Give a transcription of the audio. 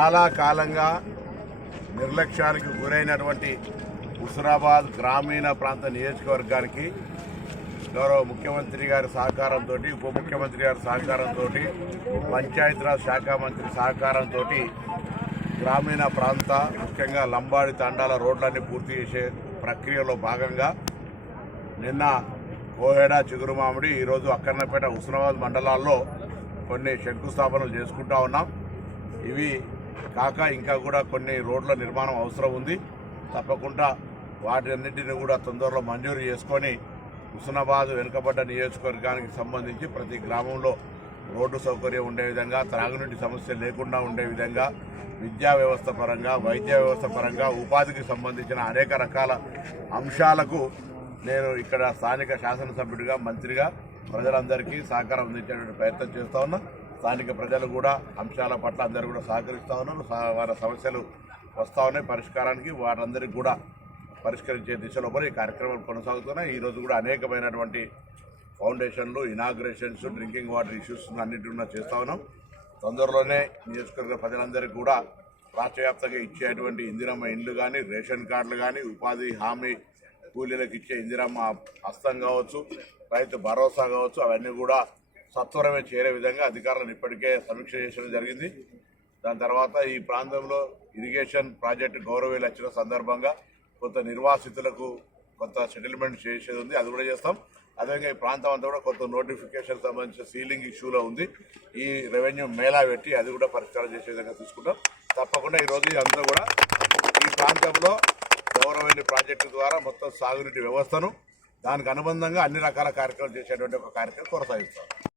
చాలా కాలంగా నిర్లక్ష్యానికి గురైనటువంటి హుస్నాబాద్ గ్రామీణ ప్రాంత నియోజకవర్గానికి గౌరవ ముఖ్యమంత్రి గారి సహకారంతో, ఉప ముఖ్యమంత్రి గారి సహకారంతో, పంచాయతీరాజ్ శాఖ మంత్రి సహకారంతో గ్రామీణ ప్రాంత ముఖ్యంగా లంబాడి తండాల రోడ్లన్నీ పూర్తి చేసే ప్రక్రియలో భాగంగా నిన్న కోహెడ, చిగురుమామిడి, ఈరోజు అక్కన్నపేట, హుస్నాబాద్ మండలాల్లో కొన్ని శంకుస్థాపనలు చేసుకుంటా ఉన్నాం. ఇవి కాక ఇంకా కూడా కొన్ని రోడ్ల నిర్మాణం అవసరం ఉంది. తప్పకుండా వాటన్నింటినీ కూడా తొందరలో మంజూరు చేసుకొని హుస్నాబాద్ వెనుకబడ్డ నియోజకవర్గానికి సంబంధించి ప్రతి గ్రామంలో రోడ్డు సౌకర్యం ఉండే విధంగా, త్రాగునీటి సమస్య లేకుండా ఉండే విధంగా, విద్యా వ్యవస్థ పరంగా, వైద్య వ్యవస్థ పరంగా, ఉపాధికి సంబంధించిన అనేక రకాల అంశాలకు నేను ఇక్కడ స్థానిక శాసనసభ్యుడిగా, మంత్రిగా ప్రజలందరికీ సహకారం అందించేటువంటి ప్రయత్నం చేస్తూ ఉన్నా. స్థానిక ప్రజలు కూడా అంశాల పట్ల అందరూ కూడా సహకరిస్తూ ఉన్నారు. వారి సమస్యలు వస్తూ ఉన్నాయి పరిష్కారానికి. వారందరికీ కూడా పరిష్కరించే దిశలో ఈ కార్యక్రమాలు కొనసాగుతున్నాయి. ఈరోజు కూడా అనేకమైనటువంటి ఫౌండేషన్లు, ఇనాగ్రేషన్స్, డ్రింకింగ్ వాటర్ ఇష్యూస్ అన్నింటినీ చేస్తూ ఉన్నాం. తొందరలోనే నియోజకవర్గ ప్రజలందరికీ కూడా రాష్ట్ర వ్యాప్తంగా ఇచ్చేటువంటి ఇందిరమ్మ ఇండ్లు కానీ, రేషన్ కార్డులు కానీ, ఉపాధి హామీ కూలీలకు ఇచ్చే ఇందిరమ్మ హస్తం కావచ్చు, రైతు భరోసా కావచ్చు, అవన్నీ కూడా సత్వరమే చేరే విధంగా అధికారులను ఇప్పటికే సమీక్ష చేయడం జరిగింది. దాని తర్వాత ఈ ప్రాంతంలో ఇరిగేషన్ ప్రాజెక్టు గౌరవేలు వచ్చిన సందర్భంగా కొంత నిర్వాసితులకు కొంత సెటిల్మెంట్ చేసేది ఉంది, అది కూడా చేస్తాం. అదేవిధంగా ఈ ప్రాంతం అంతా కూడా కొంత నోటిఫికేషన్ సంబంధించిన సీలింగ్ ఇష్యూలో ఉంది. ఈ రెవెన్యూ మేళా పెట్టి అది కూడా పరిష్కారం చేసే విధంగా తీసుకుంటాం. తప్పకుండా ఈరోజు అంతా కూడా ఈ ప్రాంతంలో గౌరవేలు ప్రాజెక్టు ద్వారా మొత్తం సాగునీటి వ్యవస్థను, దానికి అనుబంధంగా అన్ని రకాల కార్యక్రమాలు చేసేటువంటి ఒక కార్యక్రమం కొనసాగిస్తాం.